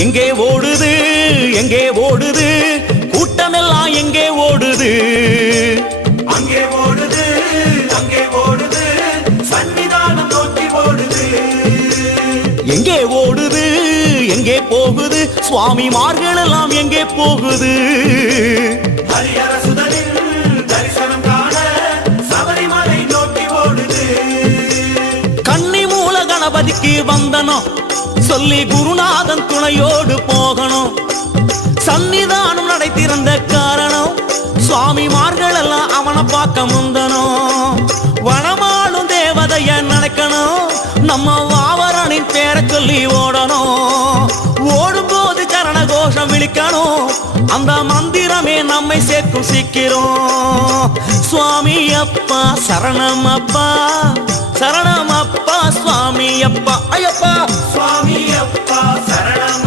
எங்கே ஓடுது எங்கே ஓடுது கூட்டமெல்லாம் எங்கே ஓடுது அங்கே ஓடுது அங்கே ஓடுது சன்னிதானம் நோக்கி ஓடுது எங்கே ஓடுது எங்கே போகுது சுவாமிமார்கள் எல்லாம் எங்கே போகுது ஹரிஹர சுதனின் தரிசனம் காண சபரிமலை நோக்கி ஓடுது கன்னி மூல கணபதிக்கு வந்தனம் சொல்லி குருநாதன் துணையோடு போகணும் சன்னிதானம் நடை திறந்த காரணம் சுவாமிமார்கள் எல்லாம் அவனை பார்க்க முந்தனும் வனமாளும் தேவதைய நினைக்கணும் நம்ம வாவரனின் பேரை சொல்லி ஓடணும் ஓடும்போது சரண கோஷம் விழிக்கணும் அந்த மந்திரமே நம்மை சேர்க்கும் சீக்கிரம் சுவாமி அப்பா சரணம் அப்பா சரணம் அப்பா சுவாமி அப்பா ஐயப்பா சுவாமி அப்பா சரணம்